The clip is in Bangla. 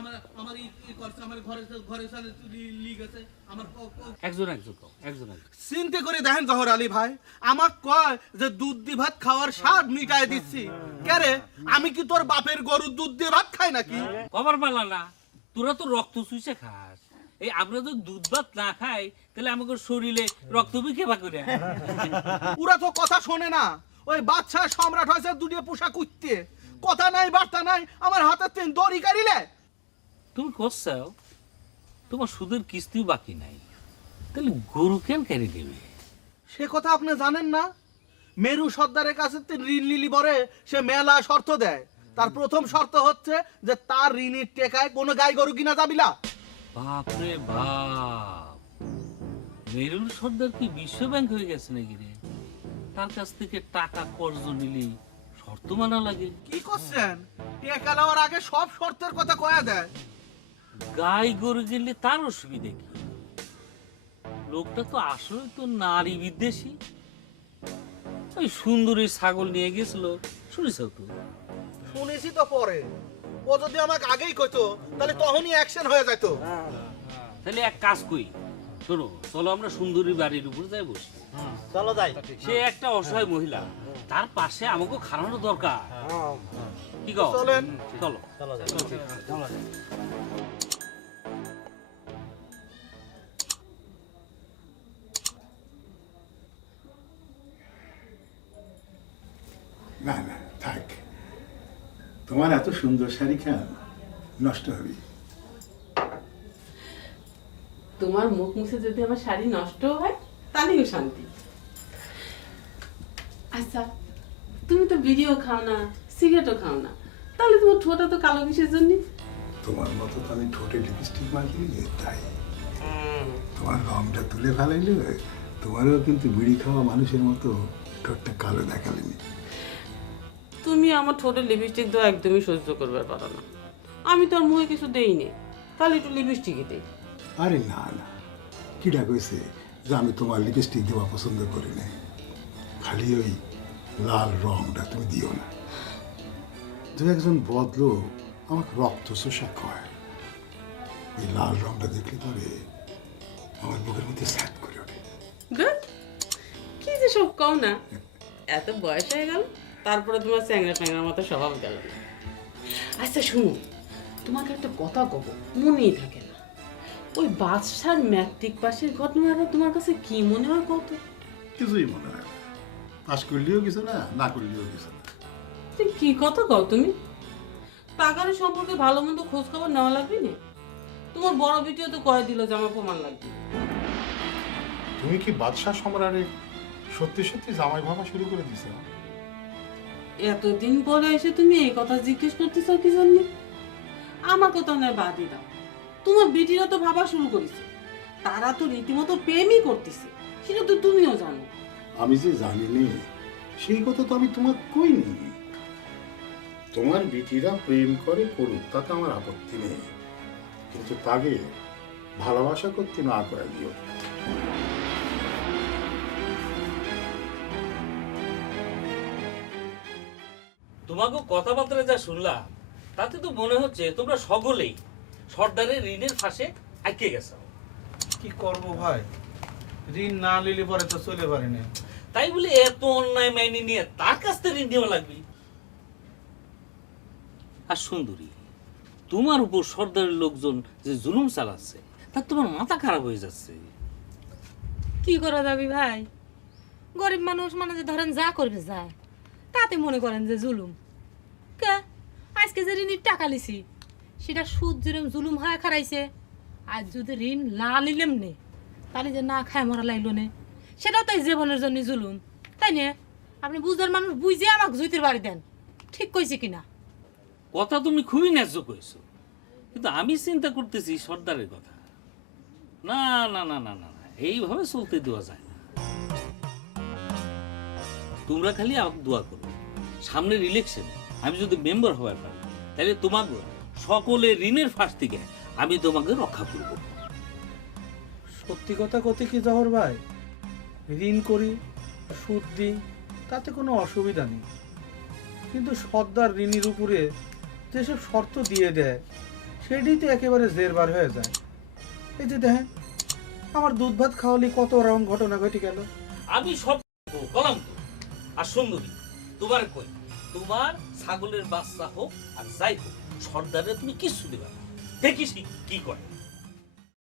আমার আমার ই ই করছে আমার ঘরে ঘরে সালে লি গেছে আমার ক- ক- একজন একজন একজন একজন। চিন্তা করে দেখেন জহর আলী ভাই আমাক কয় যে দুধ দিয়ে ভাত খাওয়ার স্বাদ মিটাই দিচ্ছি। কেরে আমি কি তোর বাপের গরুর দুধ দিয়ে ভাত খাই নাকি? কবার পালা না তোরা তো রক্ত চুষে খাস। এই আমরা তো দুধ ভাত না খাই তাহলে আমাকে শরীরে রক্ত বিখেবা করে পুরা তো কথা শোনে না। ওই বাচ্চা সম্রাট হয়েছে দুটিয়ে পোশাক উঠতে। কথা নাই বার্তা নাই আমার হাতের তিন দড়ি কাড়িলে। তুমি করছাও? তোমার সুদের কিস্তিও বাকি নাই। তাহলে গরু কেন কেড়ে দেবে সে কথা আপনি জানেন না। মেরু সর্দারের কাছে ঋণ লিলি বরে সে মেলা শর্ত দেয়। তার প্রথম শর্ত হচ্ছে যে তার ঋণের টেকায় কোনো গাই গরু কিনা যাবিলা বাপরে বাপ। মেরুল সর্দার কি বিশ্ব ব্যাংক হয়ে গেছে নাকি রে? তার কাছ থেকে টাকা কর্জ নিলি শর্ত মানা লাগে। কি করছেন? টেকা নেওয়ার আগে সব শর্তের কথা কয়া দেয়। গাই গরু গেলে তার অসুবিধে কি? লোকটা তো আসলে তো নারী বিদ্বেষী। ওই সুন্দরী ছাগল নিয়ে গেছিল শুনেছ তো? শুনেছি তো পরে। ও যদি আমাকে আগেই কইতো তাহলে তখনই অ্যাকশন হয়ে যেত তাহলে এক কাজ করি শোনো চলো আমরা সুন্দরী বাড়ির উপর যাই বসি। চলো যাই। সে একটা অসহায় মহিলা তার পাশে আমাকে খাওয়ানো দরকার। কি কও? চলেন। চলো। চলো যাই। না না থাক। তোমার এত সুন্দর শাড়ি খান নষ্ট হবে। তোমার মুখ মুছে যদি আমার শাড়ি নষ্ট হয় তাহলেও শান্তি। আচ্ছা তুমি তো বিড়িও খাও না সিগারেটও খাও না তাহলে তোমার ঠোঁটা তো কালো কিসের জন্য? তোমার মতো তো আমি ঠোঁটে লিপস্টিক মাখিয়ে তাই। তোমার রংটা তুলে ফেলাইলে তোমারও কিন্তু বিড়ি খাওয়া মানুষের মতো ঠোঁটটা কালো দেখালেনি। তুমি আমার ঠোঁটের লিপস্টিক দেওয়া একদমই সহ্য করবার পারো না। আমি তো আর মুখে কিছু দেইনি। তাহলে একটু লিপস্টিকই দেই। আরে না না। কিটা কইছে যে আমি তোমার লিপস্টিক দেওয়া পছন্দ করি না খালি ওই লাল রংটা তুমি দিও না। দু একজন বদলো আমাকে রক্ত শোষা কয় ওই লাল রংটা দেখলে পরে আমার বুকের মধ্যে স্যাট করে ওঠে। কি যে সব কও না। এত বয়স হয়ে গেল। তারপরে তোমার চ্যাংরা ট্যাংরার মতো স্বভাব গেল না। আচ্ছা শুনো তোমাকে একটা কথা কব মনেই থাকে না। ওই বাদশার ম্যাট্রিক পাশের ঘটনাটা তোমার কাছে কি মনে হয় কত কিছুই মনে হয় পাস করলেও কিছু না না করলেও কিছু না। তুই কি কথা কও তুমি? টাকার সম্পর্কে ভালো মন্দ খোঁজ খবর নেওয়া লাগবে না? তোমার বড় ভিডিও তো করে দিল যে আমার প্রমাণ লাগবে। তুমি কি বাদশাহ সম্রাটের সত্যি সত্যি জামাই ভাবা শুরু করে দিছো এতদিন পরে এসে তুমি এই কথা জিজ্ঞেস করতেছ কি জন্য? আমার কথা নয় বাদই দাও। তোমার বিটিরা তো ভাবা শুরু করেছে। তারা তো রীতিমতো প্রেমই করতেছে। সেটা তো তুমিও জানো। আমি যে জানি নে, সেই কথা তো আমি তোমার কইনি। তোমার বিটিরা প্রেম করে করুক, তাতে আমার আপত্তি নেই। কিন্তু তাকে ভালোবাসা করতে না করে দিও তোমাকে কথাবার্তা যা শুনলাম তাতে তো মনে হচ্ছে তোমরা সকলেই সর্দারের ঋণের ফাঁসে আটকে গেছো। কি করব ভাই? ঋণ না নিলে পরে তো চলে পারি না। তাই বলে এত অন্যায় মাইনে নিয়ে তার কাছ থেকে ঋণ দেওয়া লাগবে? আর সুন্দরী তোমার উপর সর্দারের লোকজন যে জুলুম চালাচ্ছে তার তোমার মাথা খারাপ হয়ে যাচ্ছে। কি করা যাবে ভাই? গরিব মানুষ মানে যে ধরেন যা করবে যায় তাতে মনে করেন যে জুলুম। কে? আজকে যে ঋণের টাকা লিছি, সেটা সুদ যেরকম জুলুম হয়ে খারাইছে আর যদি ঋণ না নিলেম নে, তাহলে যে না খায় মরা লাগল নে। সেটাও তাই জীবনের জন্য জুলুম, তাই না? আপনি বুঝদার মানুষ বুঝে আমাকে জুতির বাড়ি দেন, ঠিক কইছি কিনা? কথা তুমি খুবই ন্যায্য করেছ কিন্তু আমি চিন্তা করতেছি সর্দারের কথা। না না না না না এইভাবে চলতে দেওয়া যায় তোমরা খালি আমাকে দোয়া করো। সামনের ইলেকশনে আমি যদি মেম্বার হওয়ার পারি তাহলে তোমাকে সকলে ঋণের ফাঁস থেকে আমি তোমাকে রক্ষা করব। সত্যি কথা কতে কি জহর ভাই? ঋণ করি সুদ দিই তাতে কোনো অসুবিধা নেই। কিন্তু সর্দার ঋণের উপরে যেসব শর্ত দিয়ে দেয় সেটি তো একেবারে জেরবার হয়ে যায়। এই যে দেখেন আমার দুধ ভাত খাওয়ালি কত রকম ঘটনা ঘটে গেল। আমি সব তো। আর সুন্দরী, তোমার কই? তোমার ছাগলের বাচ্চা হোক আর যাই হোক সর্দারে তুমি কিছু দেবে না। দেখিস কি করে।